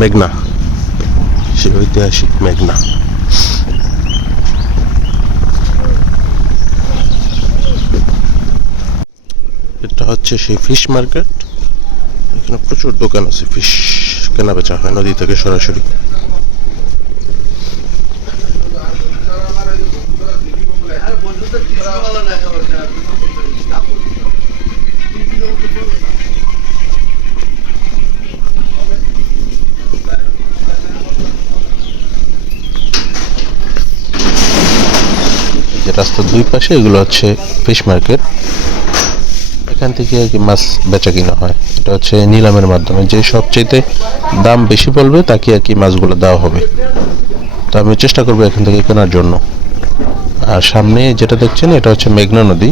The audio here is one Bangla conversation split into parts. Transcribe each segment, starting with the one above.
মেঘনা, সে ঐতিহাসিক মেঘনা। এটা হচ্ছে সেই ফিশ মার্কেট। এখানে প্রচুর দোকান আছে, ফিশ কেনা বেচা হয় নদী থেকে সরাসরি। যে রাস্তার দুই পাশে এগুলো হচ্ছে ফিশ মার্কেট। এখান থেকে আর কি মাছ বেচা কিনা হয়। এটা হচ্ছে নিলামের মাধ্যমে, যে সবচেয়ে দাম বেশি বলবে তাকে আর কি মাছগুলো দেওয়া হবে। তো আমি চেষ্টা করবো এখান থেকে কেনার জন্য। আর সামনে যেটা দেখছেন এটা হচ্ছে মেঘনা নদী।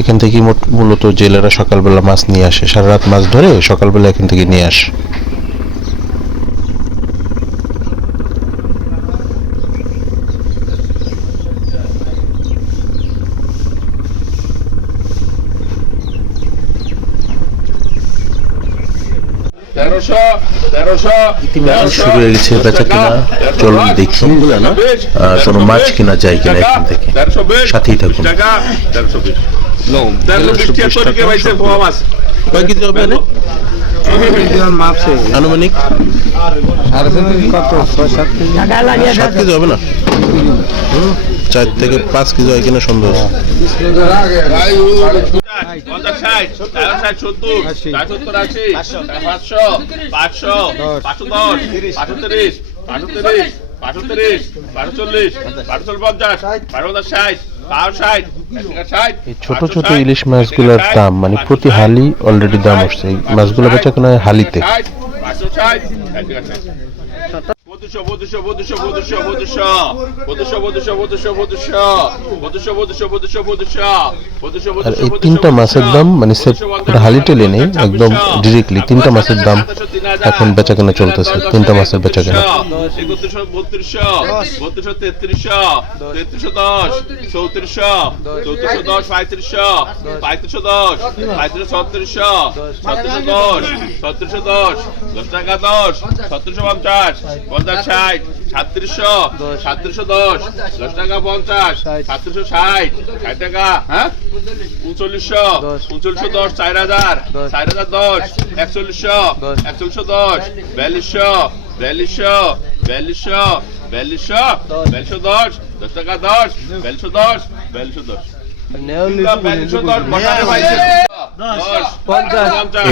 এখান থেকে মূলত জেলেরা সকালবেলা মাছ নিয়ে আসে, সারা রাত মাছ ধরে সকালবেলা এখান থেকে নিয়ে আসে। ইতিমধ্যে শুরু হয়ে গেছে বেচা কিনা। চলুন দেখি কোনো মাছ কিনা যায় কিনা এখান থেকে, সাথেই থাকুন। কয় কেজি হবে আনুমানিক? 7 কেজি হবে না? 4 থেকে 5 কেজি হয় কিনা সন্দেহ। 540 ছোট ছোট ইলিশ মাছগুলোর দাম মানে প্রতি হালি অলরেডি দাম উঠছে। এই মাছগুলো বেচা কেনা হয় হালিতে। আর এই 3টা মাছের দাম মানে হালি টেলে নেই, একদম ডিরেক্টলি 3টা মাছের দাম এখন বেচা কেনা চলতেছে। 3টা মাছের বেচা কেনা।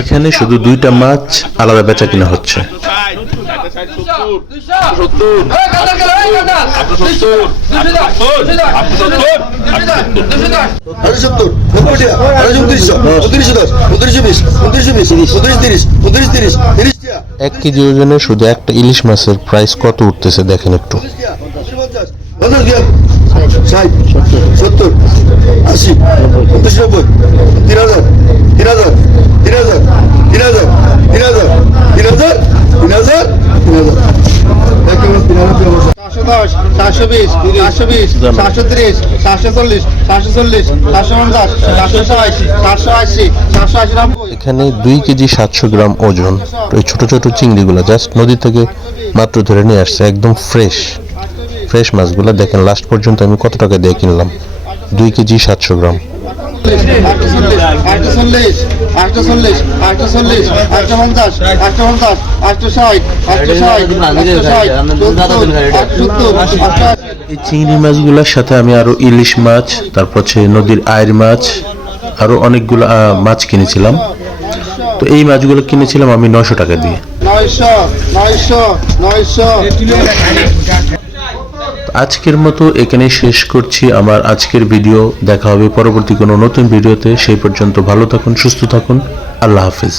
এখানে শুধু 2টা মাছ আলাদা বেচা কিনা হচ্ছে। এক কেজি ওজনে শুধু একটা ইলিশ মাছের প্রাইস কত উঠতেছে দেখেন একটু। 60, 70, 80, 90, 3000, 3000, 3000, 3000, 3000, 3000, 3000, 720, 720, 730, 740, 740, 750, 760, 780, 780। এখানে 2 কেজি 700 গ্রাম ওজন। ওই ছোট ছোট চিংড়িগুলো জাস্ট নদী থেকে মাত্র ধরে নিয়ে আসছে, একদম ফ্রেশ মাছগুলো। দেখেন লাস্ট পর্যন্ত আমি কত টাকা দিয়ে কিনলাম। 2 কেজি 700 গ্রাম। এই চিংড়ি মাছগুলোর সাথে আমি আরো ইলিশ মাছ, তারপর হচ্ছে নদীর আয়ের মাছ, আরো অনেকগুলো মাছ কিনেছিলাম। তো এই মাছগুলো কিনেছিলাম আমি 900 টাকা দিয়ে। আজকের মতো এখানেই শেষ করছি আমার আজকের ভিডিও। দেখা হবে পরবর্তী কোনো নতুন ভিডিওতে। সেই পর্যন্ত ভালো থাকুন, সুস্থ থাকুন। আল্লাহ হাফিজ।